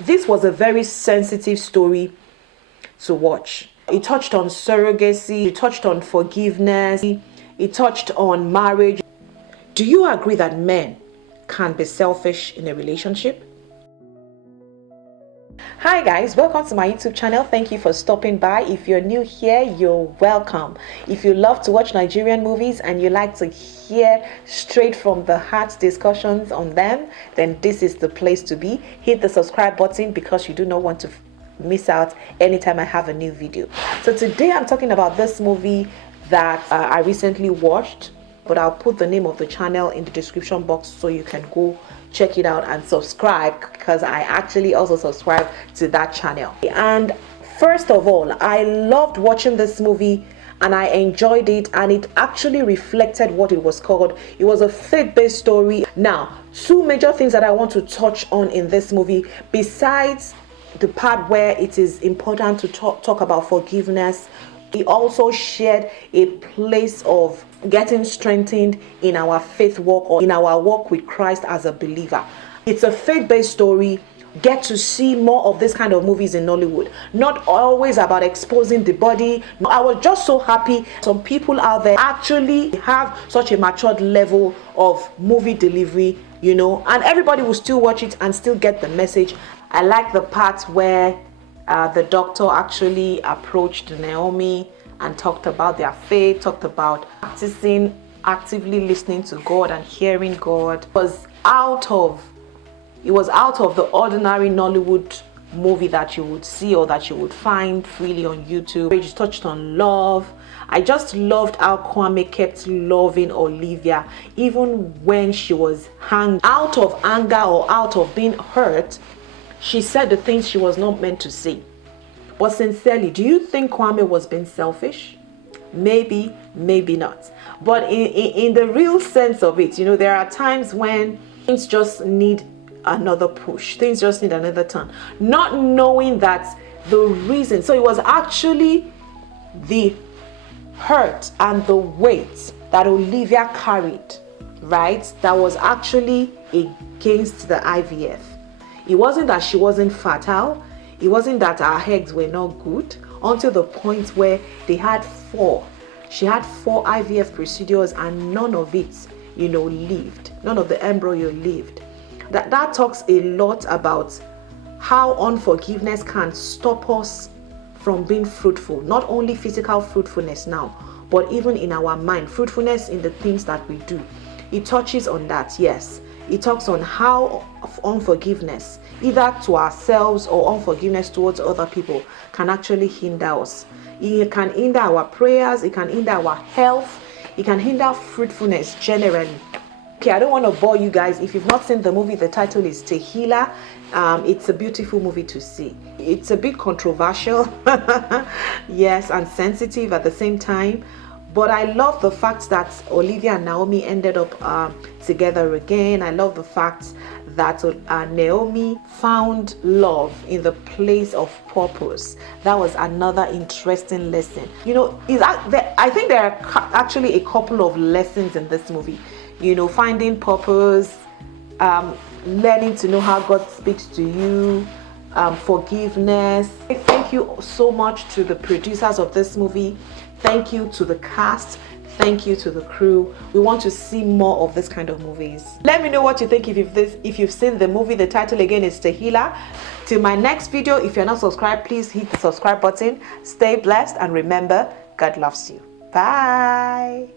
This was a very sensitive story to watch. It touched on surrogacy, it touched on forgiveness, it touched on marriage. Do you agree that men can be selfish in a relationship? Hi guys, welcome to my YouTube channel. Thank you for stopping by. If you're new here, you're welcome. If you love to watch Nigerian movies and you like to hear straight from the heart discussions on them, then this is the place to be. Hit the subscribe button because you do not want to miss out anytime I have a new video. So today I'm talking about this movie that I recently watched, but I'll put the name of the channel in the description box so you can go check it out and subscribe, because I actually also subscribe to that channel. And first of all, I loved watching this movie and I enjoyed it, and it actually reflected what it was called. It was a faith-based story. Now, two major things that I want to touch on in this movie, besides the part where it is important to talk about forgiveness, he also shared a place of getting strengthened in our faith walk, or in our walk with Christ as a believer. It's a faith-based story. Get to see more of this kind of movies in Nollywood. Not always about exposing the body. I was just so happy some people out there actually have such a matured level of movie delivery, you know, and everybody will still watch it and still get the message. I like the part where the doctor actually approached Naomi and talked about their faith, talked about practicing, actively listening to God and hearing God. It was out of the ordinary Nollywood movie that you would see or that you would find freely on YouTube. It touched on love. I just loved how Kwame kept loving Olivia even when she was hanged. Out of anger or out of being hurt, she said the things she was not meant to say. But sincerely, do you think Kwame was being selfish? Maybe, maybe not. But in the real sense of it, you know, there are times when things just need another push. Things just need another turn. Not knowing that the reason. So it was actually the hurt and the weight that Olivia carried, right? That was actually against the IVF. It wasn't that she wasn't fertile. It wasn't that our eggs were not good, until the point where they had four. She had 4 IVF procedures and none of it, you know, lived. None of the embryo lived. That talks a lot about how unforgiveness can stop us from being fruitful. Not only physical fruitfulness now, but even in our mind, fruitfulness in the things that we do. It touches on that, yes. It talks on how unforgiveness, either to ourselves or unforgiveness towards other people, can actually hinder us. It can hinder our prayers, it can hinder our health, it can hinder fruitfulness generally. Okay, I don't want to bore you guys. If you've not seen the movie, the title is TEHILAH. It's a beautiful movie to see. It's a bit controversial, yes, and sensitive at the same time. But I love the fact that Olivia and Naomi ended up together again. I love the fact that Naomi found love in the place of purpose. That was another interesting lesson. You know, I think there are actually a couple of lessons in this movie. You know, finding purpose, learning to know how God speaks to you, forgiveness. Thank you so much to the producers of this movie. Thank you to the cast. Thank you to the crew. We want to see more of this kind of movies. Let me know what you think if you've seen the movie. The title again is TEHILAH. Till my next video, if you're not subscribed, please hit the subscribe button. Stay blessed and remember, God loves you. Bye.